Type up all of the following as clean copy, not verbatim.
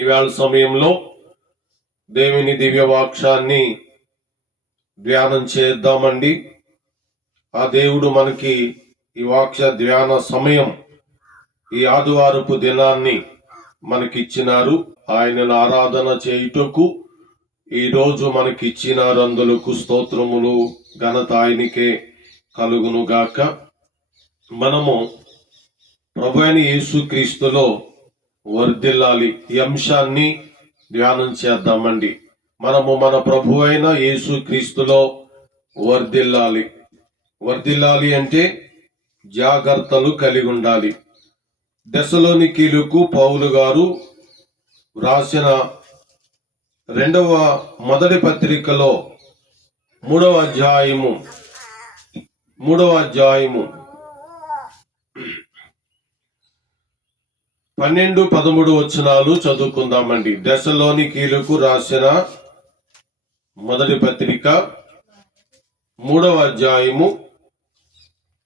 ఈవేళ సమయంలో దేవుని దివ్యవాక్యాన్ని ధ్యానం చేద్దామండి. ఆ దేవుడు మనకి ఈ వాక్య ధ్యాన సమయం, ఈ ఆదివారపు దినాన్ని మనకిచ్చినారు. ఆయనను ఆరాధన చేయుటకు ఈరోజు మనకిచ్చినారు. అందులకు స్తోత్రములు, ఘనత ఆయనకే కలుగును గాక. మనము ప్రభు అయిన యేసుక్రీస్తులో వర్ధిల్లాలి. ఈ అంశాన్ని ధ్యానం చేద్దామండి. మనము మన ప్రభు అయిన యేసుక్రీస్తులో వర్ధిల్లాలి. వర్ధిల్లాలి అంటే జాగ్రత్తలు కలిగి ఉండాలి. దెస్సలోనికీయులకు పౌలు గారు రాసిన మొదటి పత్రికలో మూడవ అధ్యాయము 12-13 వచనాలు చదువుకుందామండి. దెస్సలోనికీయులకు రాసిన మొదటి పత్రిక 3వ అధ్యాయము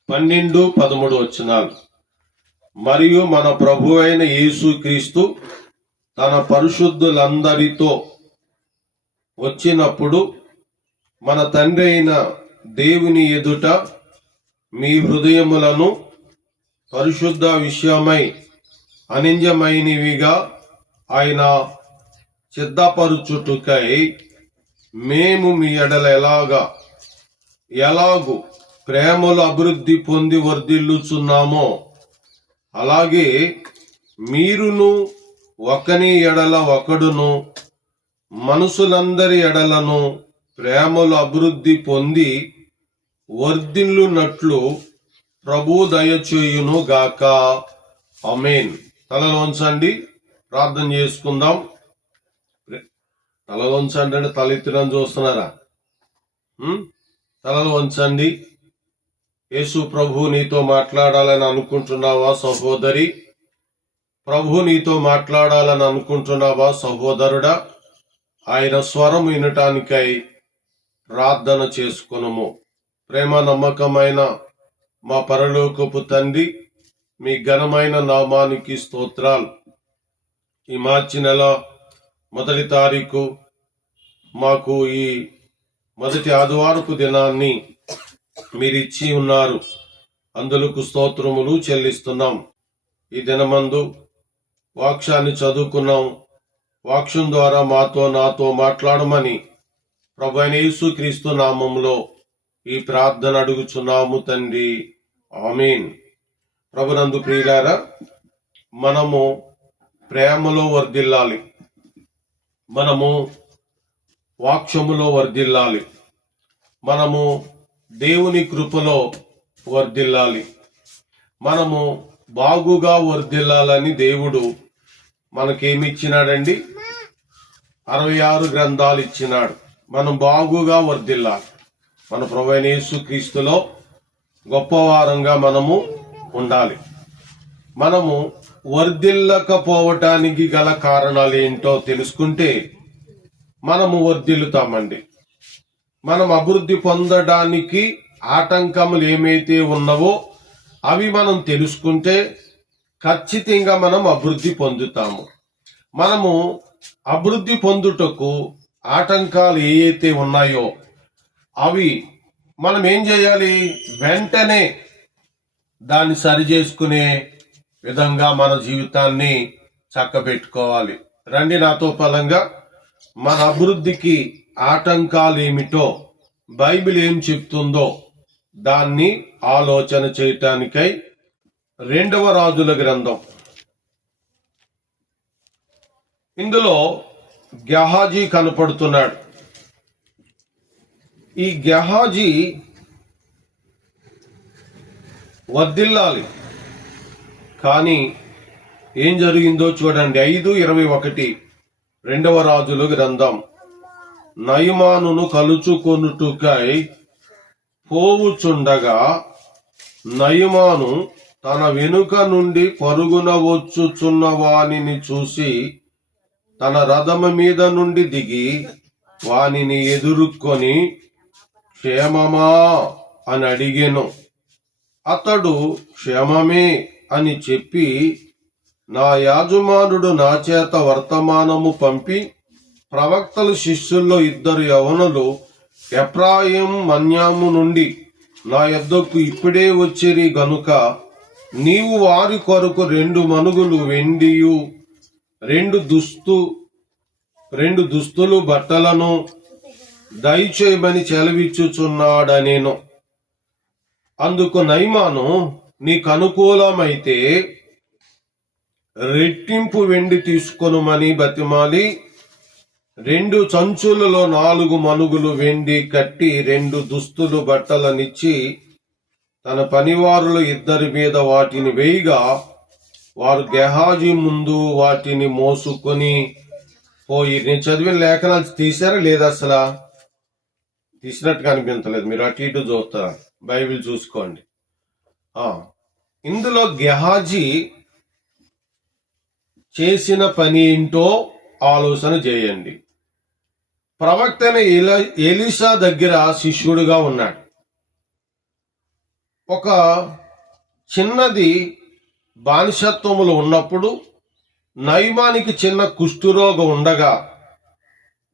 12-13 వచనాలు. మరియు మన ప్రభు అయిన యేసుక్రీస్తు తన పరిశుద్ధులందరితో వచ్చినప్పుడు మన తండ్రి అయిన దేవుని ఎదుట మీ హృదయములను పరిశుద్ధ విషయమై అనింద్యమైనవిగా ఆయన సిద్ధపరుచుటకై మేము మీ ఎడల ఎలాగు ప్రేమలు అభివృద్ధి పొంది వర్ధిల్లుచున్నామో అలాగే మీరును ఒకని ఎడల ఒకడును మనుషులందరి ఎడలను ప్రేమలు అభివృద్ధి పొంది వర్ధిల్లునట్లు ప్రభు దయచేయును గాక. ఆమేన్. తలలో ఉంచండి, ప్రార్థన చేసుకుందాం. తలలో ఉంచండి అంటే తలెత్తిన చూస్తున్నారా? తలలో ఉంచండి. యేసు ప్రభు నీతో మాట్లాడాలని అనుకుంటున్నావా సహోదరి? ప్రభు నీతో మాట్లాడాలని అనుకుంటున్నావా సహోదరుడా? ఆయన స్వరం వినటానికై ప్రార్థన చేసుకునము. ప్రేమ నమ్మకమైన మా పరలోకపు తండ్రి, మీ ఘనమైన నామానికి స్తోత్రాలు. ఈ మార్చి నెల 1వ తారీఖు మాకు ఈ మొదటి ఆదివారపు దినాన్ని మీరిచ్చి ఉన్నారు. అందులకు స్తోత్రములు చెల్లిస్తున్నాం. ఈ దినమందు వాక్యాన్ని చదువుకున్నాం. వాక్యం ద్వారా నాతో మాట్లాడమని ప్రభు అయిన యేసుక్రీస్తు నామములో ఈ ప్రార్థన అడుగుచున్నాము తండ్రి. ఆమేన్. ప్రభునందు ప్రియులారా, మనము ప్రేమలో వర్ధిల్లాలి. మనము వాక్యములో వర్ధిల్లాలి. మనము దేవుని కృపలో వర్ధిల్లాలి. మనము బాగుగా వర్ధిల్లాలని దేవుడు మనకేమిచ్చినాడండి? 66 గ్రంథాలు ఇచ్చినాడు. మనం బాగుగా వర్ధిల్లాలి. మన ప్రభువైన యేసుక్రీస్తులో గొప్పవారంగా మనము ఉండాలి. మనము వర్ధిల్లకపోవటానికి గల కారణాలు ఏంటో తెలుసుకుంటే మనము వర్ధిల్లుతామండి. మనం అభివృద్ధి పొందడానికి ఆటంకములు ఏమైతే ఉన్నవో అవి మనం తెలుసుకుంటే ఖచ్చితంగా మనం అభివృద్ధి పొందుతాము. మనము అభివృద్ధి పొందుటకు ఆటంకాలు ఏవైతే ఉన్నాయో అవి మనం ఏం చేయాలి? వెంటనే దాన్ని సరి చేసుకునే విధంగా మన జీవితాన్ని చక్కబెట్టుకోవాలి. రండి నాతో ఫలంగా మన అభివృద్ధికి ఆటంకాలు ఏమిటో బైబిల్ ఏం చెప్తుందో దాన్ని ఆలోచన చేయటానికై 2వ రాజుల గ్రంథం, ఇందులో గెహాజీ కనపడుతున్నాడు. ఈ గెహాజీ వర్ధిల్లాలి. కానీ ఏం జరిగిందో చూడండి. 5:21 2వ రాజుల గ్రంథం. నయమానును కలుచుకొనుటకై పోవుచుండగా నయమాను తన వెనుక నుండి పరుగున వచ్చుచున్న వానిని చూసి తన రథము మీద నుండి దిగి వానిని ఎదుర్కొని క్షేమమా అని అడిగెను. అతడు క్షేమమే అని చెప్పి నా యాజమానుడు నా చేత వర్తమానము పంపి, ప్రవక్తల శిష్యుల్లో 2 యవనులు ఎఫ్రాయిం మన్యాము నుండి నా యొద్దకు ఇప్పుడే వచ్చిరి గనుక నీవు వారి కొరకు 2 మనుగులు వెండియు 2 దుస్తులు బట్టలను దయచేయమని చెలవిచ్చుచున్నాడనేను. అందుకు నయమాను, నీకు అనుకూలమైతే రెట్టింపు వెండి తీసుకొనుమని బతిమాలి 2 సంచులలో 4 మనుగులు వెండి కట్టి 2 దుస్తులు బట్టలనిచ్చి తన పనివారులు 2 మీద వాటిని వేయగా వారు గెహాజీ ముందు వాటిని మోసుకొని పోయి. నేను చదివిన లేఖనాలు తీశారా లేదా? అసలు తీసినట్టుగా అనిపించలేదు. మీరు అటు ఇటు చూస్తారు, బైబిల్ చూసుకోండి. ఇందులో గెహాజీ చేసిన పని ఏంటో ఆలోచన చేయండి. ప్రవక్త ఎలీషా దగ్గర శిష్యుడుగా ఉన్నాడు. ఒక చిన్నది బానిసత్వములు ఉన్నప్పుడు నయమానికి చిన్న కుష్ఠరోగం ఉండగా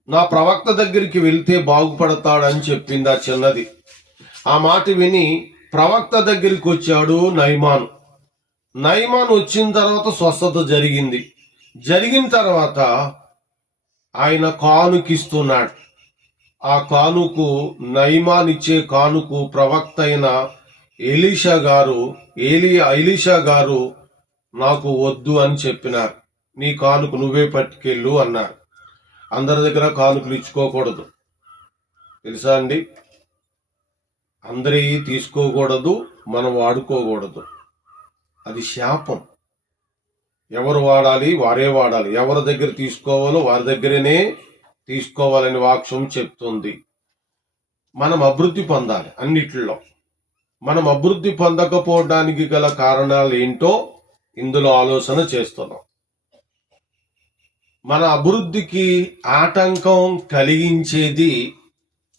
నా ప్రవక్త దగ్గరికి వెళ్తే బాగుపడతాడని చెప్పింది ఆ చిన్నది. ఆ మాట విని ప్రవక్త దగ్గరికి వచ్చాడు నయమాన్. నయమాన్ వచ్చిన తర్వాత స్వస్థత జరిగింది. జరిగిన తర్వాత ఆయన కానుకిస్తున్నాడు. ఆ కానుకు నయమాన్ ఇచ్చే కానుకు ప్రవక్త అయిన ఎలీషా గారు నాకు వద్దు అని చెప్పినారు. నీ కానుకు నువ్వే పట్టుకెళ్ళు అన్నారు. అందరి దగ్గర కానుకలు ఇచ్చుకోకూడదు, తెలుసా అండి? అందరి తీసుకోకూడదు, మనం వాడుకోకూడదు. అది శాపం. ఎవరు వాడాలి వారే వాడాలి. ఎవరి దగ్గర తీసుకోవాలో వారి దగ్గరనే తీసుకోవాలని వాక్యం చెప్తుంది. మనం అభివృద్ధి పొందాలి అన్నిటిలో. మనం అభివృద్ధి పొందకపోవడానికి గల కారణాలు ఏంటో ఇందులో ఆలోచన చేస్తున్నాం. మన అభివృద్ధికి ఆటంకం కలిగించేది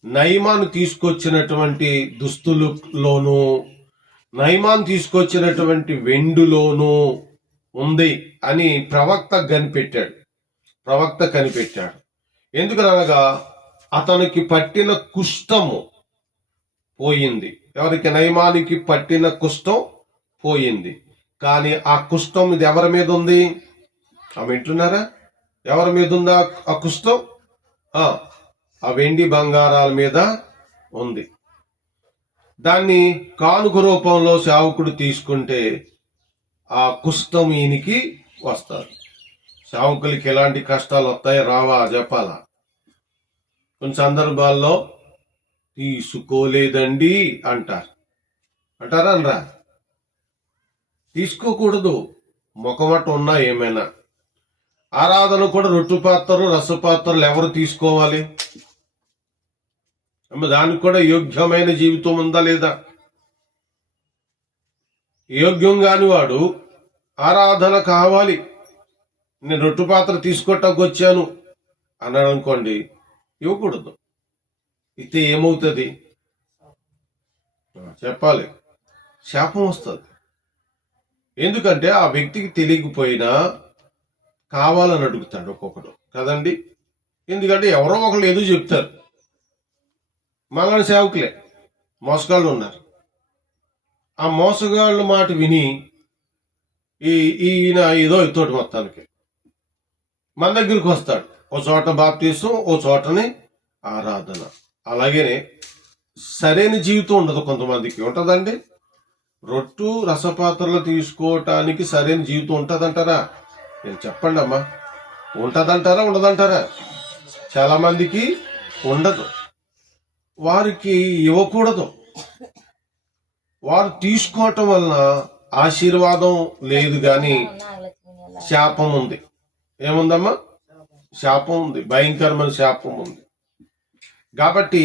నయమాను తీసుకొచ్చినటువంటి దుస్తులలోనూ నయమాను తీసుకొచ్చినటువంటి వెండులోనూ ఉంది అని ప్రవక్త కనిపెట్టాడు. ఎందుకనగా అతనికి పట్టిన కుష్ఠము పోయింది. ఎవరికి? నయమానికి పట్టిన కుష్ఠం పోయింది. కానీ ఆ కుష్ఠం ఇది ఎవరి మీద ఉంది? వింటున్నారా? ఎవరి మీద ఉందా ఆ కుష్ఠం? ఆ వెండి బంగారాల మీద ఉంది. దాన్ని కానుక రూపంలో సేవకుడు తీసుకుంటే ఆ కుష్ఠం ఈయనకి వస్తారు. సేవకులకి ఎలాంటి కష్టాలు వస్తాయి రావా చెప్పాలా? కొన్ని సందర్భాల్లో తీసుకోలేదండి అంటారా? తీసుకోకూడదు. ముఖమట ఉన్నా ఏమైనా. ఆరాధన కూడా రొట్టు పాత్రలు రసపాత్రలు ఎవరు తీసుకోవాలి? దానికి కూడా యోగ్యమైన జీవితం ఉందా లేదా? యోగ్యం కాని వాడు ఆరాధన కావాలి, నేను రొట్టు పాత్ర తీసుకోవటానికి వచ్చాను అన్నాడు అనుకోండి, ఇవ్వకూడదు. ఇస్తే ఏమవుతుంది చెప్పాలి? శాపం వస్తుంది. ఎందుకంటే ఆ వ్యక్తికి తెలియకపోయినా కావాలని అడుగుతాడు ఒక్కొక్కడు కదండి. ఎందుకంటే ఎవరో ఒకళ్ళు ఏదో చెప్తారు. మళ్ళీ సేవకులే మోసగాళ్ళు ఉన్నారు. ఆ మోసగాళ్ళ మాట విని ఈయన ఏదో ఇతోటి మొత్తానికి మన దగ్గరికి వస్తాడు. ఓ చోట బాప్తీసం, ఓ చోటని ఆరాధన. అలాగే సరైన జీవితం ఉండదు కొంతమందికి. ఉంటదండి? రొట్టు రసపాత్రలు తీసుకోవటానికి సరైన జీవితం ఉంటదంటారా? నేను చెప్పండి అమ్మా, ఉంటదంటారా ఉండదంటారా? చాలా మందికి ఉండదు. వారికి ఇవ్వకూడదు. వారు తీసుకోవటం వలన ఆశీర్వాదం లేదు గాని శాపం ఉంది. ఏముందమ్మా? శాపం ఉంది, భయంకరమైన శాపం ఉంది. కాబట్టి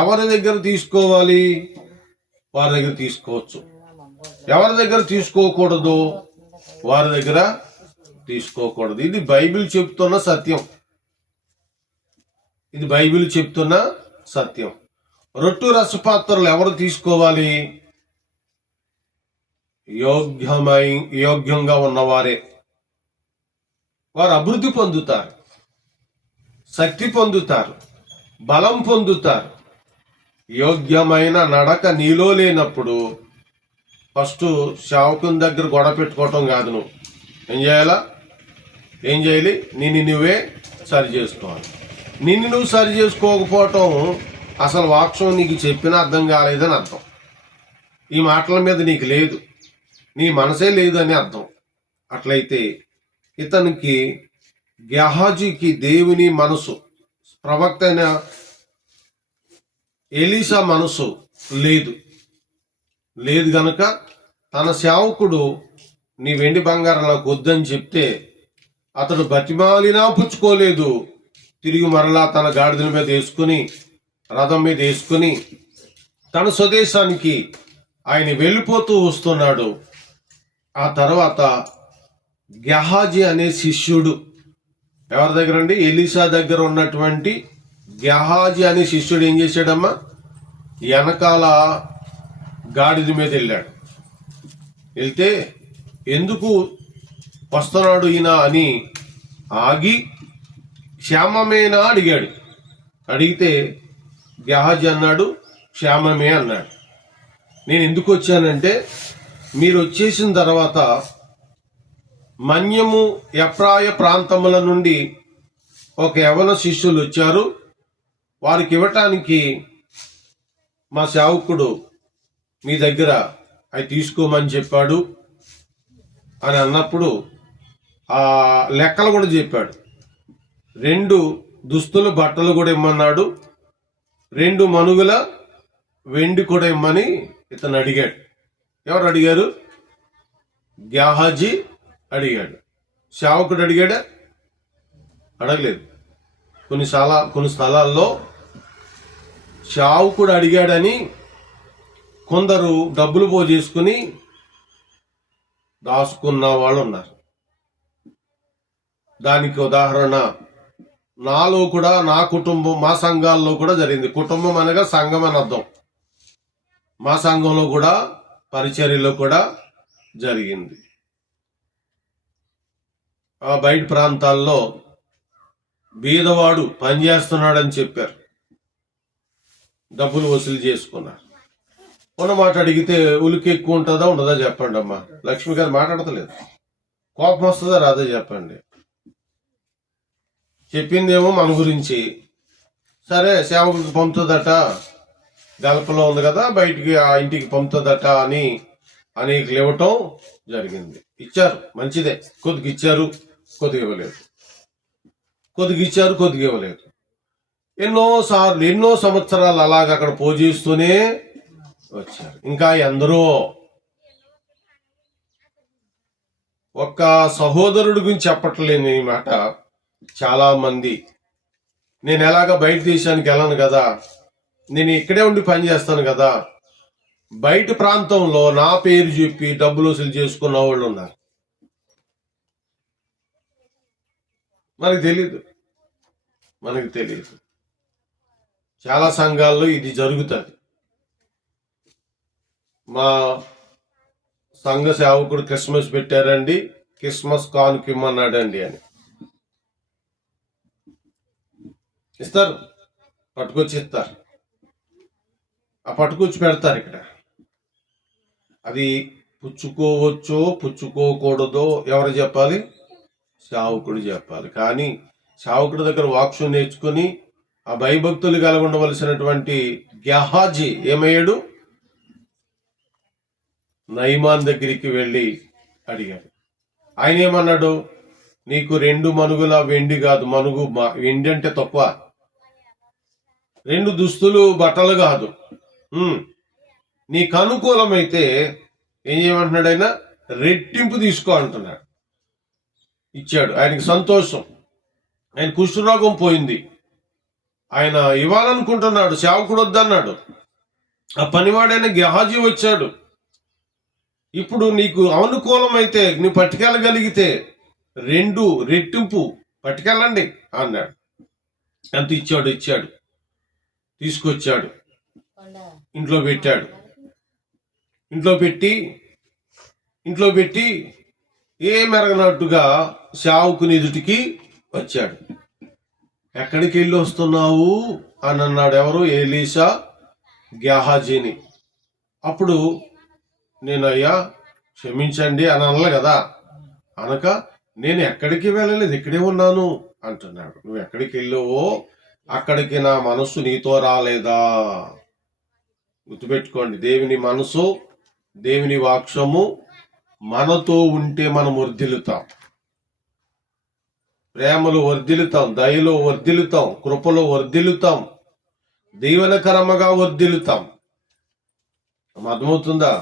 ఎవరి దగ్గర తీసుకోవాలి? వారి దగ్గర తీసుకోవచ్చు. ఎవరి దగ్గర తీసుకోకూడదు? వారి దగ్గర తీసుకోకూడదు. ఇది బైబిల్ చెప్తున్న సత్యం. ఇది బైబిల్ చెప్తున్న సత్యం. రొట్టు రసపాత్రలు ఎవరు తీసుకోవాలి? యోగ్యంగా ఉన్నవారే. వారు అభివృద్ధి పొందుతారు, శక్తి పొందుతారు, బలం పొందుతారు. యోగ్యమైన నడక నీలో లేనప్పుడు ఫస్ట్ సేవకుని దగ్గర గొడవ పెట్టుకోవటం కాదు. నువ్వు ఏం చేయాలి? నిన్ను నువ్వే సరి చేసుకోవాలి. నిన్ను నువ్వు సరి చేసుకోకపోవటం అసలు వాక్యం నీకు చెప్పినా అర్థం కాలేదని అర్థం. ఈ మాటల మీద నీకు లేదు, నీ మనసే లేదని అర్థం. అట్లయితే ఇతనికి గెహాజీకి దేవుని మనసు, ప్రవక్త అయిన ఎలీషా మనసు లేదు గనక తన సేవకుడు నీ వెండి బంగారం నాకు వద్దని చెప్తే అతడు బతిమాలినా పుచ్చుకోలేదు. తిరిగి మరలా తన గాడిదల మీద వేసుకుని, రథం మీద వేసుకుని తన స్వదేశానికి ఆయన వెళ్ళిపోతూ వస్తున్నాడు. ఆ తర్వాత గెహాజీ అనే శిష్యుడు, ఎవరి దగ్గర అండి? ఎలీషా దగ్గర ఉన్నటువంటి గెహాజీ అనే శిష్యుడు ఏం చేశాడమ్మా? వెనకాల గాడిద మీద వెళ్ళాడు. వెళ్తే ఎందుకు వస్తున్నాడు ఈయన అని ఆగి క్షేమమేనా అడిగాడు. అడిగితే గెహాజీ అన్నాడు, క్షేమమే అన్నాడు. నేను ఎందుకు వచ్చానంటే, మీరు వచ్చేసిన తర్వాత మన్యము ఎఫ్రాయ ప్రాంతముల నుండి ఒక యవన శిష్యులు వచ్చారు. వారికి ఇవ్వటానికి మా సేవకుడు మీ దగ్గర అవి తీసుకోమని చెప్పాడు అని అన్నప్పుడు ఆ లెక్కలు కూడా చెప్పాడు. 2 దుస్తుల బట్టలు కూడా ఇమ్మన్నాడు, 2 మనుగుల వెండి కూడా ఇమ్మని ఇతను అడిగాడు. ఎవరు అడిగారు? గెహాజీ అడిగాడు. సేవకుడు అడిగాడా? అడగలేదు. కొన్ని స్థలాల్లో సేవకుడు అడిగాడని కొందరు డబ్బులు పోజేసుకుని దాచుకున్న వాళ్ళు ఉన్నారు. దానికి ఉదాహరణ నాలో కూడా, నా కుటుంబం, మా సంఘాల్లో కూడా జరిగింది. కుటుంబం అనగా సంఘం అని అర్థం. మా సంఘంలో కూడా, పరిచర్యలో కూడా జరిగింది. ఆ బయట ప్రాంతాల్లో బీదవాడు పనిచేస్తున్నాడని చెప్పారు, డబ్బులు వసూలు చేసుకున్నారు. ఉన్న మాట అడిగితే ఉలికి ఎక్కువ ఉంటుందా ఉండదా చెప్పండి అమ్మా. లక్ష్మి గారు మాట్లాడతలేదు. కోపం వస్తుందా రాదా చెప్పండి. చెప్పిందేమో మన గురించి. సరే సేవకుడికి పంపుతుందట, గల్పలో ఉంది కదా, బయటికి ఆ ఇంటికి పంపుతుందట అని అనేకలు ఇవ్వటం జరిగింది. ఇచ్చారు, మంచిదే. కొద్దిగా ఇచ్చారు, కొద్దిగా ఇవ్వలేదు. కొద్దిగా ఇచ్చారు, కొద్దిగా ఇవ్వలేదు. ఎన్నో సంవత్సరాలు అలాగ అక్కడ పోజేస్తూనే వచ్చారు. ఇంకా ఎందరో. ఒక్క సహోదరుడి గురించి చెప్పట్లేని ఈ మాట. చాలా మంది, నేను ఎలాగ బయట దేశానికి వెళ్ళను కదా, నేను ఇక్కడే ఉండి పని చేస్తాను కదా, బయట ప్రాంతంలో నా పేరు చెప్పి డబ్బులు వసూలు చేసుకున్న వాళ్ళు ఉన్నారు. మనకి తెలియదు. చాలా సంఘాల్లో ఇది జరుగుతుంది. మా సంఘ సేవకుడు క్రిస్మస్ పెట్టారండి, క్రిస్మస్ కానుక ఇమ్మన్నాడండి అని ఇస్తారు, పట్టుకొచ్చి ఇస్తారు. ఆ పట్టుకొచ్చి పెడతారు ఇక్కడ. అది పుచ్చుకోవచ్చో పుచ్చుకోకూడదో ఎవరు చెప్పాలి? సేవకుడు చెప్పాలి. కానీ సేవకుడి దగ్గర వాక్యం నేర్చుకుని ఆ భయభక్తులు కలిగి ఉండవలసినటువంటి గెహాజీ ఏమయ్యాడు? నయమాన్ దగ్గరికి వెళ్ళి అడిగాడు. ఆయన ఏమన్నాడు? నీకు 2 మనుగుల వెండి కాదు, వెండి అంటే తక్కువ, 2 దుస్తులు బట్టలు కాదు, నీకు అనుకూలమైతే ఏం చేయమంటున్నాడు? ఆయన రెట్టింపు తీసుకో అంటున్నాడు. ఇచ్చాడు. ఆయనకి సంతోషం. ఆయన కుష్ఠరోగం పోయింది. ఆయన ఇవ్వాలనుకుంటున్నాడు, సేవకుడు వద్దన్నాడు. ఆ పనివాడైన గెహాజీ వచ్చాడు. ఇప్పుడు నీకు అనుకూలమైతే, నువ్వు పట్టుకెళ్ళగలిగితే 2 రెట్టింపు పట్టుకెళ్ళండి అన్నాడు. ఎంత ఇచ్చాడు. తీసుకొచ్చాడు, ఇంట్లో పెట్టాడు. ఇంట్లో పెట్టి ఇంట్లో పెట్టి మెరగనట్టుగా సేవకుని ఎదుటికి వచ్చాడు. ఎక్కడికి వెళ్ళి వస్తున్నావు అని అన్నాడు. ఎవరు? ఎలీషా గెహాజీని. అప్పుడు నేను, అయ్యా క్షమించండి అని అనలే కదా. అనక నేను ఎక్కడికి వెళ్ళలేదు, ఇక్కడే ఉన్నాను అంటున్నాడు. నువ్వు ఎక్కడికి వెళ్ళావో అక్కడికి నా మనసు నీతో రాలేదా? గుర్తుపెట్టుకోండి, దేవుని మనసు, దేవుని వాక్యము మనతో ఉంటే మనం వర్ధిల్లుతాం, ప్రేమలో వర్ధిల్లుతాం, దయలో వర్ధిల్లుతాం, కృపలో వర్ధిల్లుతాం, దీవెనకరముగా వర్ధిల్లుతాం. అర్థమవుతుందా?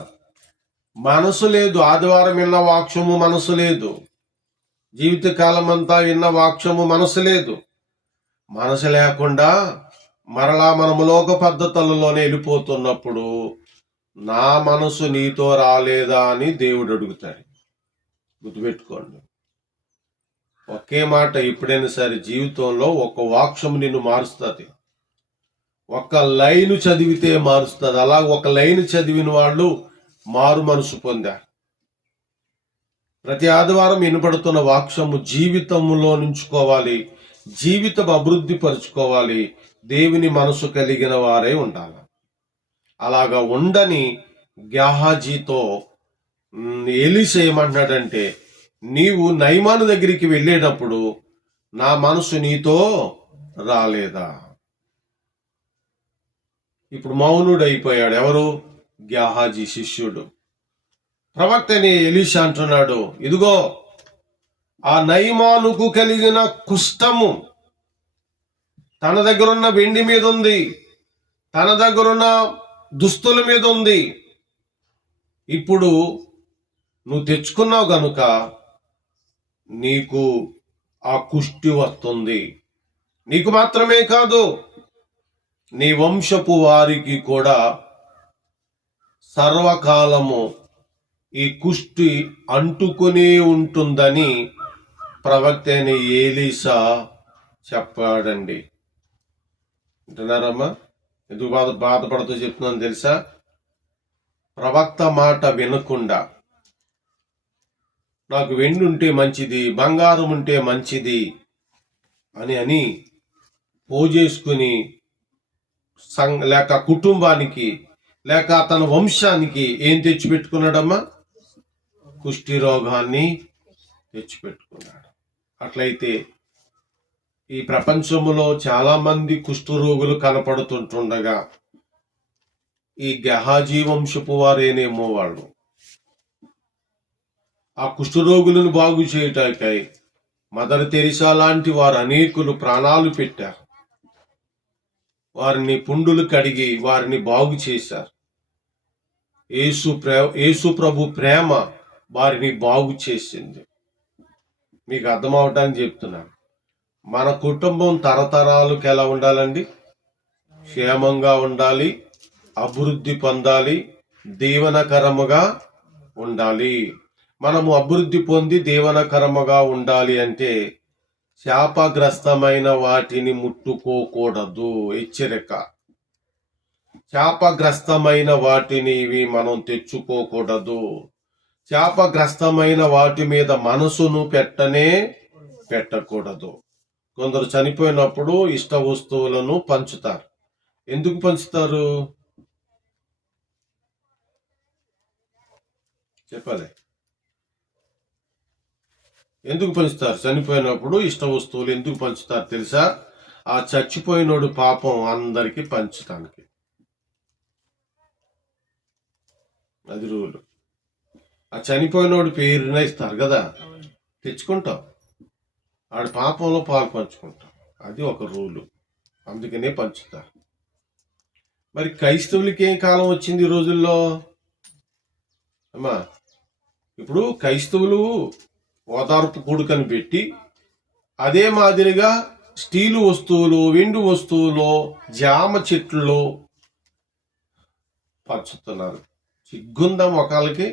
మనసు లేదు. ఆదివారం విన్న వాక్యము మనసు లేదు, జీవితకాలం అంతా విన్న వాక్యము మనసు లేదు. మనసు లేకుండా మరలా మనము లోక పద్ధతులలోనే వెళ్ళిపోతున్నప్పుడు నా మనసు నీతో రాలేదా అని దేవుడు అడుగుతాడు. గుర్తుపెట్టుకోండి, ఒకే మాట ఎప్పుడైనా సరే జీవితంలో ఒక వాక్యం నిన్ను మారుస్తుంది. ఒక లైన్ చదివితే మారుస్తుంది. అలా ఒక లైన్ చదివిన వాళ్ళు మారు మనసు పొందారు. ప్రతి ఆదివారం వినపడుతున్న వాక్యము జీవితంలో నుంచుకోవాలి, జీవితం అభివృద్ధి పరుచుకోవాలి, దేవుని మనసు కలిగిన వారే ఉండాలి. అలాగా ఉండని గెహాజీతో ఎలీషా ఏమంటున్నాడంటే, నీవు నయమాను దగ్గరికి వెళ్ళేటప్పుడు నా మనసు నీతో రాలేదా? ఇప్పుడు మౌనుడు అయిపోయాడు. ఎవరు? గెహాజీ శిష్యుడు. ప్రవక్త అని ఎలీషా అంటున్నాడు, ఇదిగో ఆ నయమానుకు కలిగిన కుష్టము తన దగ్గరున్న వెండి మీద ఉంది, తన దగ్గరున్న దుస్తుల మీద ఉంది. ఇప్పుడు నువ్వు తెచ్చుకున్నావు గనుక నీకు ఆ కుష్టి వస్తుంది. నీకు మాత్రమే కాదు, నీ వంశపు వారికి కూడా సర్వకాలము ఈ కుష్టి అంటుకునే ఉంటుందని ప్రవక్త అయిన ఎలీషా చెప్పాడండి. అంటున్నారమ్మా? ఎందుకు బాధపడుతూ చెప్తున్నాను తెలుసా? ప్రవక్త మాట వినకుండా నాకు వెండి ఉంటే మంచిది, బంగారం ఉంటే మంచిది అని పోజేసుకుని లేక కుటుంబానికి లేక తన వంశానికి ఏం తెచ్చిపెట్టుకున్నాడమ్మా? కుష్టి రోగాన్ని తెచ్చిపెట్టుకున్నాడు. అట్లయితే ఈ ప్రపంచంలో చాలా మంది కుష్ఠరోగులు కనపడుతుంటుండగా ఈ గెహాజీ వంశపు వారేనేమో వాళ్ళు ఆ కుష్ఠరోగులను బాగు చేయటానికై మదర్ తెరిసా లాంటి వారు అనేకులు ప్రాణాలు పెట్టారు. వారిని పుండులు కడిగి వారిని బాగు చేశారు. యేసు ప్రభు ప్రేమ వారిని బాగు చేసింది. మీకు అర్థమవటానికి చెప్తున్నాను. మన కుటుంబం తరతరాలకు ఎలా ఉండాలండి? క్షేమంగా ఉండాలి, అభివృద్ధి పొందాలి, దీవెనకరముగా ఉండాలి. మనము అభివృద్ధి పొంది దీవెనకరముగా ఉండాలి అంటే శాపగ్రస్తమైన వాటిని ముట్టుకోకూడదు. హెచ్చరిక. శాపగ్రస్తమైన వాటిని ఇవి మనం తెచ్చుకోకూడదు. శాపగ్రస్తమైన వాటి మీద మనసును పెట్టకూడదు. కొందరు చనిపోయినప్పుడు ఇష్ట వస్తువులను పంచుతారు. ఎందుకు పంచుతారు చెప్పాలి? ఎందుకు పంచుతారు? చనిపోయినప్పుడు ఇష్ట వస్తువులు ఎందుకు పంచుతారు తెలుసా? ఆ చచ్చిపోయినోడు పాపం అందరికి పంచటానికి. అది రూలు. ఆ చనిపోయినోడు పేరున ఇస్తారు కదా, తెచ్చుకుంటాం, ఆడి పాపంలో పాలు పంచుకుంటాం. అది ఒక రూలు, అందుకనే పంచుతారు. మరి క్రైస్తవులకి ఏం కాలం వచ్చింది ఈ రోజుల్లో అమ్మా? ఇప్పుడు క్రైస్తవులు ఓదార్పు కూడుకని పెట్టి అదే మాదిరిగా స్టీలు వస్తువులు, వెండి వస్తువులు, జామ చెట్లు పంచుతున్నారు. సిగ్గుందాం ఒకళ్ళకి.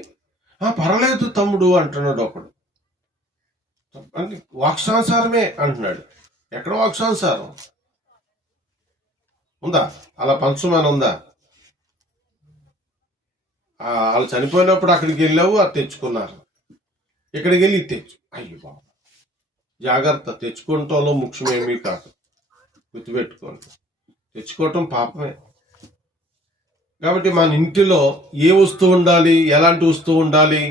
పర్లేదు తమ్ముడు అంటున్నాడు ఒకడు. వాక్సానుసారమే అంటున్నాడు. ఎక్కడ వాక్సానుసారం ఉందా? అలా పంచమని ఉందా? వాళ్ళు చనిపోయినప్పుడు అక్కడికి వెళ్ళావు, అది తెచ్చుకున్నారు. ఇక్కడికి వెళ్ళి తెచ్చు. అయ్యో బాబు, జాగ్రత్త. తెచ్చుకోవటంలో ముఖ్యమేమీ కాదు, గుర్తుపెట్టుకోండి. తెచ్చుకోవటం పాపమే. కాబట్టి మన ఇంటిలో ఏ వస్తువు ఉండాలి, ఎలాంటి వస్తువు ఉండాలి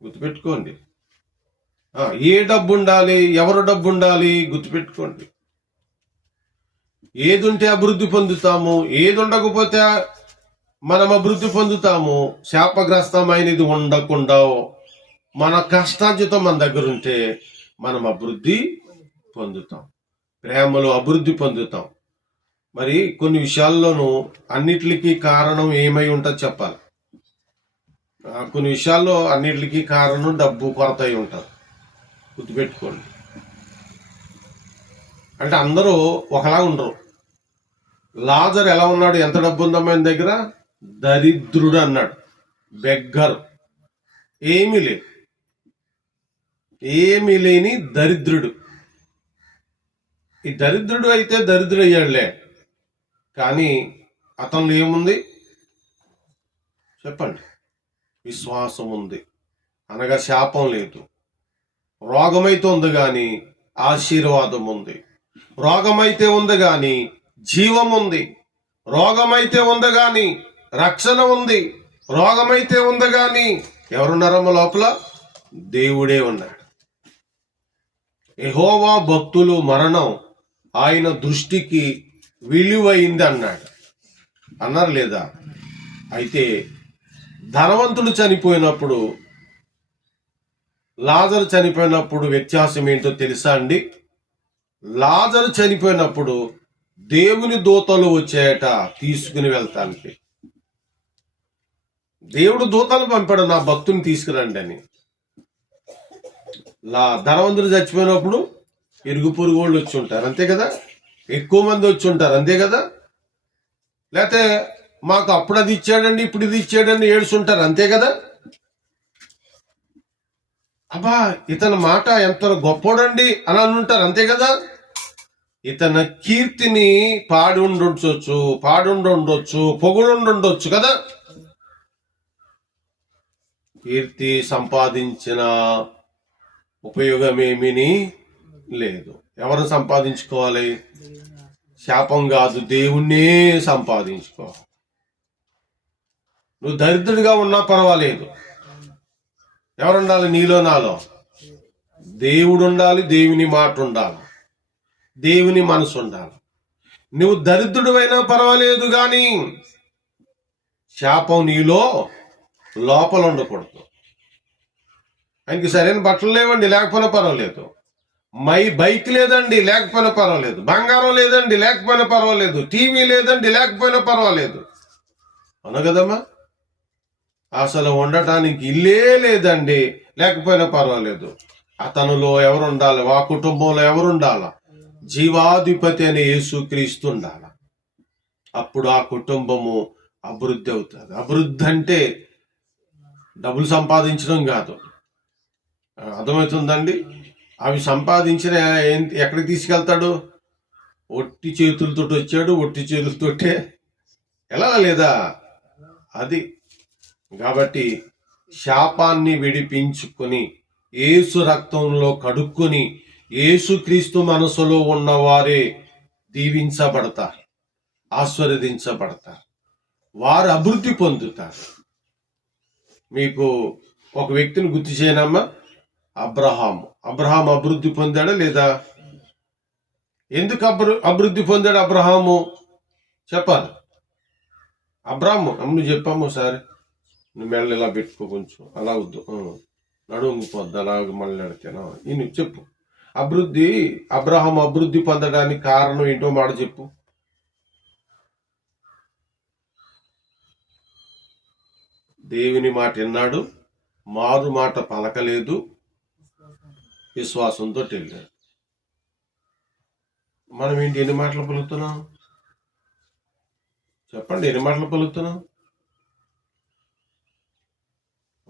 గుర్తుపెట్టుకోండి. ఏ డబ్బు ఉండాలి, ఎవరు డబ్బు ఉండాలి గుర్తుపెట్టుకోండి. ఏది ఉంటే అభివృద్ధి పొందుతాము, ఏది ఉండకపోతే మనం అభివృద్ధి పొందుతాము. శాపగ్రస్తమైనది ఉండకుండా మన కష్టార్జితం మన దగ్గర ఉంటే మనం అభివృద్ధి పొందుతాం, ప్రేమలో అభివృద్ధి పొందుతాం. మరి కొన్ని విషయాల్లోనూ అన్నిటికీ కారణం ఏమై ఉంటుంది చెప్పాలి. కొన్ని విషయాల్లో అన్నిటికీ కారణం డబ్బు కొరత అయి ఉంటుంది, గుర్తుపెట్టుకోండి. అంటే అందరూ ఒకలా ఉండరు. లాజర్ ఎలా ఉన్నాడు? ఎంత డబ్బు ఉందమ్మా ఆయన దగ్గర? దరిద్రుడు అన్నాడు, బెగ్గర్. ఏమీ లేని దరిద్రుడు. ఈ దరిద్రుడు అయితే దరిద్రుడు అయ్యాడులే, కానీ అతనిలో ఏముంది చెప్పండి? విశ్వాసం ఉంది, అనగా శాపం లేదు. రోగమైతే ఉంది కానీ ఆశీర్వాదం ఉంది. రోగమైతే ఉంది కానీ జీవం ఉంది. రోగమైతే ఉంది కానీ రక్షణ ఉంది. రోగమైతే ఉంది కానీ ఎవరున్నారమ్మ లోపల? దేవుడే ఉన్నాడు. యెహోవా భక్తులు మరణం ఆయన దృష్టికి విలువైంది అన్నారు లేదా? అయితే ధనవంతుడు చనిపోయినప్పుడు, లాజరు చనిపోయినప్పుడు వ్యత్యాసం ఏంటో తెలుసా అండి? లాజరు చనిపోయినప్పుడు దేవుని దూతలు వచ్చాయట తీసుకుని వెళ్తానికి. దేవుడు దూతలు పంపాడు, నా భక్తుని తీసుకురండి అని. ధనవంతుడు చచ్చిపోయినప్పుడు ఇరుగు పొరుగు వాళ్ళు వచ్చి ఉంటారు, అంతే కదా? ఎక్కువ మంది వచ్చి ఉంటారు, అంతే కదా? లేకపోతే మాకు అప్పుడు అది ఇచ్చాడండి, ఇప్పుడు ఇది ఇచ్చాడండి ఏడుచుంటారు, అంతే కదా? అబ్బా ఇతని మాట ఎంత గొప్పోడండి అని అనుంటారు, అంతే కదా? ఇతని కీర్తిని పాడుండొచ్చు, పొగుడుండొచ్చు కదా? కీర్తి సంపాదించిన ఉపయోగమేమీ లేదు. ఎవరు సంపాదించుకోవాలి? శాపం కాదు, దేవుణ్ణే సంపాదించుకోవాలి. నువ్వు దరిద్రుడిగా ఉన్నా పర్వాలేదు. ఎవరుండాలి నీలో నాలో? దేవుడు ఉండాలి, దేవుని మాట ఉండాలి, దేవుని మనసు ఉండాలి. నువ్వు దరిద్రుడు అయినా పర్వాలేదు కానీ శాపం నీలో లోపల ఉండకూడదు. ఆయనకి సరైన బట్టలు లేవండి, లేకపోయినా పర్వాలేదు. బైక్ లేదండి, లేకపోయినా పర్వాలేదు. బంగారం లేదండి, లేకపోయినా పర్వాలేదు. టీవీ లేదండి, లేకపోయినా పర్వాలేదు. అవును కదమ్మా? అసలు ఉండటానికి ఇల్లే లేదండి, లేకపోయినా పర్వాలేదు. అతనిలో ఎవరు ఉండాలి? ఆ కుటుంబంలో ఎవరు ఉండాలి? జీవాధిపతి అనే యేసుక్రీస్తు ఉండాలి. అప్పుడు ఆ కుటుంబము అభివృద్ధి అవుతుంది. అభివృద్ధి అంటే డబ్బులు సంపాదించడం కాదు, అర్థమవుతుందండి? అవి సంపాదించిన ఎక్కడికి తీసుకెళ్తాడు? ఒట్టి చేతులతో వచ్చాడు, ఒట్టి చేతులతోటే ఎలా లేదా? అది కాబట్టి శాపాన్ని విడిపించుకొని యేసు రక్తంలో కడుక్కొని యేసుక్రీస్తు మనసులో ఉన్నవారే దీవించబడతారు, ఆశీర్వదించబడతారు, వారు అభివృద్ధి పొందుతారు. మీకు ఒక వ్యక్తిని గుర్తు చేయనమ్మా, అబ్రహాం అభివృద్ధి పొందాడా లేదా? ఎందుకు అభివృద్ధి పొందాడు అబ్రహాము చెప్పాలి? అబ్రాహాము నువ్వు చెప్పాము సార్, నువ్వు మెల్ల ఇలా పెట్టుకో, కొంచెం అలా వద్దు, నడుంగిపోద్ది అలాగ మళ్ళీ నడితేనా. నేను చెప్పు, అబ్రహాం అభివృద్ధి పొందడానికి కారణం ఏంటో మాట చెప్పు. దేవుని మాట విన్నాడు, మారు మాట పలకలేదు, విశ్వాసంతో వెళ్ళాడు. మనం ఏంటి ఎన్ని మాటలు పలుకుతున్నాం చెప్పండి? ఎన్ని మాటలు పలుకుతున్నాం?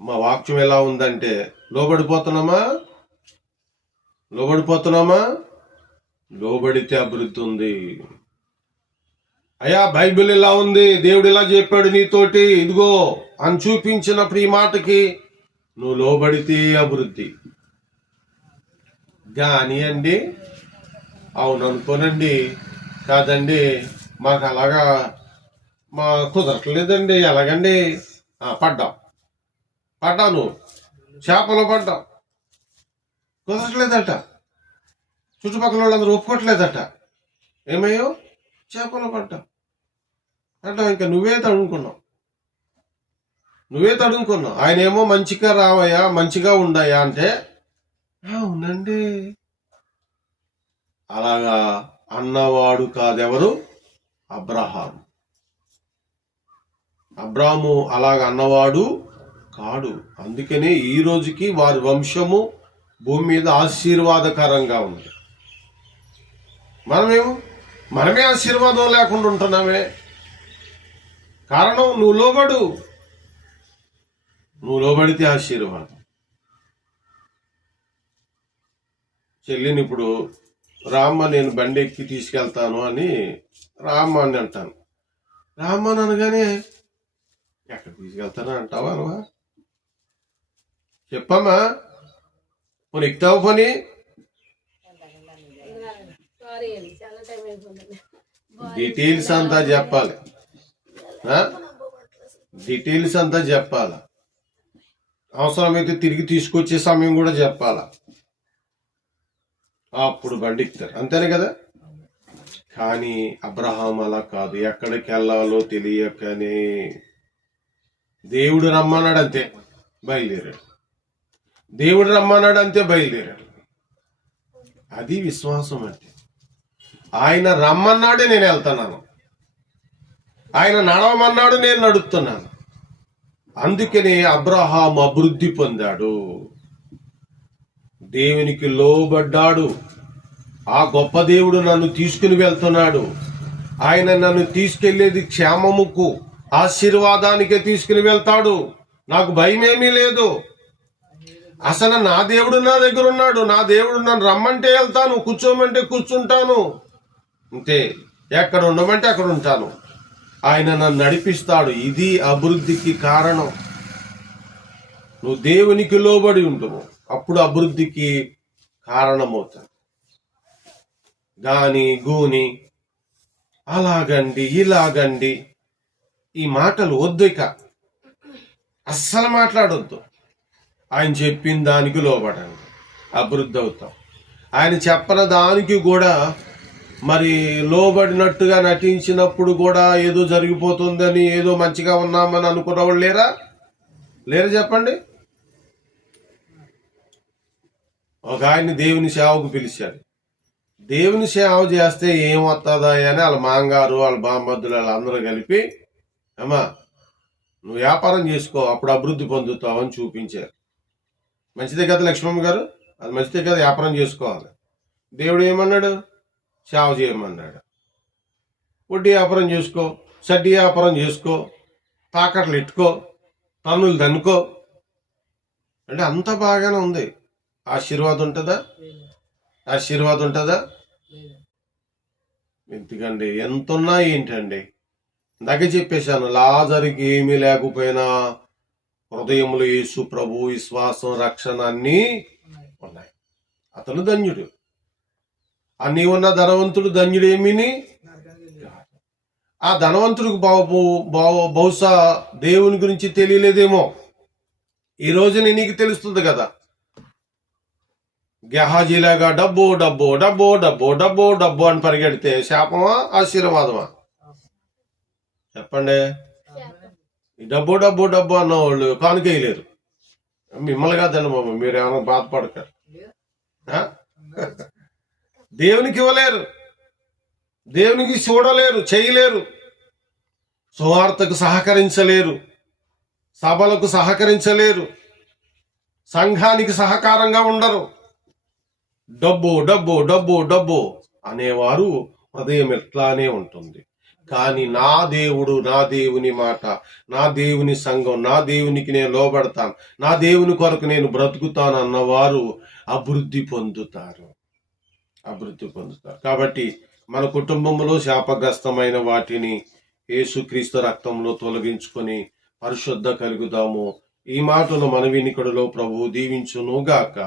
మా వాక్యం ఎలా ఉందంటే లోబడిపోతున్నామా? లోబడితే అభివృద్ధి ఉంది. అయ్యా బైబిల్ ఇలా ఉంది, దేవుడు ఇలా చెప్పాడు నీతోటి, ఇదిగో అని చూపించినప్పుడు ఈ మాటకి నువ్వు లోబడితే అభివృద్ధి. కానీ అండి అవును అనుకోనండి, కాదండి మాకు అలాగా మా కుదరట్లేదండి, ఎలాగండి పడ్డావు నువ్వు చేపలు పడ్డావు, కుదరట్లేదట, చుట్టుపక్కల వాళ్ళందరూ ఒప్పుకోవట్లేదట, ఏమయ్యో చేపలు పడ్డావు. ఇంకా నువ్వే తడుముకున్నావు. ఆయన ఏమో మంచిగా రావయ్యా, మంచిగా ఉండయా అంటే అవునండి. అలాగా అన్నవాడు కాదెవరు? అబ్రాహాము అలాగ అన్నవాడు కాడు. అందుకనే ఈ రోజుకి వారి వంశము భూమి మీద ఆశీర్వాదకరంగా ఉంది. మనమే ఆశీర్వాదం లేకుండా ఉంటున్నామే. కారణం నువ్వు లోబడితే ఆశీర్వాదం. చెల్లిని ఇప్పుడు రామ్మ నేను బండి ఎక్కి తీసుకెళ్తాను అని రామ్మ అని అంటాను. రామ్మ అని అనగానే ఎక్కడ తీసుకెళ్తాను అంటావా? అనవా? చెప్పమ్మా, పోనీ ఎక్కుతావు, పోనీ డీటెయిల్స్ అంతా చెప్పాలి, అవసరమైతే తిరిగి తీసుకొచ్చే సమయం కూడా చెప్పాలా, అప్పుడు బండి ఎక్కుతారు. అంతేనే కదా. కానీ అబ్రహాం అలా కాదు. ఎక్కడికి వెళ్ళాలో తెలియకనే దేవుడు రమ్మన్నాడు అంతే బయలుదేరాడు. అది విశ్వాసం అంటే. ఆయన రమ్మన్నాడే నేను వెళ్తున్నాను, ఆయన నడవమన్నాడు నేను నడుస్తున్నాను. అందుకనే అబ్రహాం అభివృద్ధి పొందాడు, దేవునికి లోబడ్డాడు. ఆ గొప్ప దేవుడు నన్ను తీసుకుని వెళ్తున్నాడు, ఆయన నన్ను తీసుకెళ్లేది క్షేమముకు ఆశీర్వాదానికే తీసుకుని వెళ్తాడు. నాకు భయమేమీ లేదు. అసలు నా దేవుడు నా దగ్గర ఉన్నాడు. నా దేవుడు నన్ను రమ్మంటే వెళ్తాను, కూర్చోమంటే కూర్చుంటాను, అంతే. ఎక్కడ ఉండమంటే అక్కడ ఉంటాను. ఆయన నన్ను నడిపిస్తాడు. ఇది అభివృద్ధికి కారణం. నువ్వు దేవునికి లోబడి ఉంటావు, అప్పుడు అభివృద్ధికి కారణమవుతాడు. గాని గూని అలాగండి ఇలాగండి ఈ మాటలు వద్దు, ఇక అస్సలు మాట్లాడొద్దు. ఆయన చెప్పిన దానికి లోబడండి, అభివృద్ధి అవుతాం. ఆయన చెప్పిన దానికి కూడా మరి లోబడినట్టుగా నటించినప్పుడు కూడా ఏదో జరిగిపోతుందని, ఏదో మంచిగా ఉన్నామని అనుకున్నవాళ్ళు లేరా చెప్పండి. ఒక ఆయన్ని దేవుని సేవకు పిలిచాడు. దేవుని సేవ చేస్తే ఏం వస్తుందా అని వాళ్ళ మాంగారు, వాళ్ళ బామ్మద్దులు వాళ్ళందరూ కలిపి, అమ్మా నువ్వు వ్యాపారం చేసుకో, అప్పుడు అభివృద్ధి పొందుతావు అని చూపించారు. మంచిదే కదా లక్ష్మమ్మ గారు, అది మంచిదే కదా, వ్యాపారం చేసుకోవాలి. దేవుడు ఏమన్నాడు? సేవ చేయమన్నాడు. వడ్డీ వ్యాపారం చేసుకో, సడ్డీ వ్యాపారం చేసుకో, తాకట్లు ఎట్టుకో, పన్నులు దన్నుకో అంటే అంత బాగానే ఉంది. ఆశీర్వాదం ఉంటుందా? ఎందుకండి ఎంతున్నా ఏంటండి? ఇందాకే చెప్పేశాను, లాజరుకి ఏమీ లేకపోయినా హృదయంలో యేసు ప్రభు విశ్వాసం, రక్షణ అన్నీ ఉన్నాయి. అతను ధన్యుడు. అన్నీ ఉన్న ధనవంతుడు ధన్యుడేమిని. ఆ ధనవంతుడికి బహుశా దేవుని గురించి తెలియలేదేమో. ఈ రోజున నీకు తెలుస్తుంది కదా. గెహాజీలాగా డబ్బు డబ్బు డబ్బు డబ్బు డబ్బు డబ్బు అని పరిగెడితే శాపమా ఆశీర్వాదమా? చెప్పండి. ఈ డబ్బు డబ్బు డబ్బు అన్న వాళ్ళు కానుకేయలేరు. మిమ్మల్ని కాదండి బాబు, మీరు ఏమైనా బాధపడతారు. దేవునికి ఇవ్వలేరు, దేవునికి చూడలేరు, చేయలేరు, సువార్తకు సహకరించలేరు, సభలకు సహకరించలేరు, సంఘానికి సహకారంగా ఉండరు. డబ్బు డబ్బు డబ్బు డబ్బు అనేవారు హృదయం ఎట్లానే ఉంటుంది. కానీ నా దేవుడు, నా దేవుని మాట, నా దేవుని సంఘం, నా దేవునికి నేను లోబడతాను, నా దేవుని కొరకు నేను బ్రతుకుతాను అన్నవారు అభివృద్ధి పొందుతారు. అభివృద్ధి పొందుతారు. కాబట్టి మన కుటుంబంలో శాపగ్రస్తమైన వాటిని యేసుక్రీస్తు రక్తంలో తొలగించుకొని పరిశుద్ధ కలుగుదాము. ఈ మాటలు మన వినికిడిలో ప్రభువు దీవించును గాక.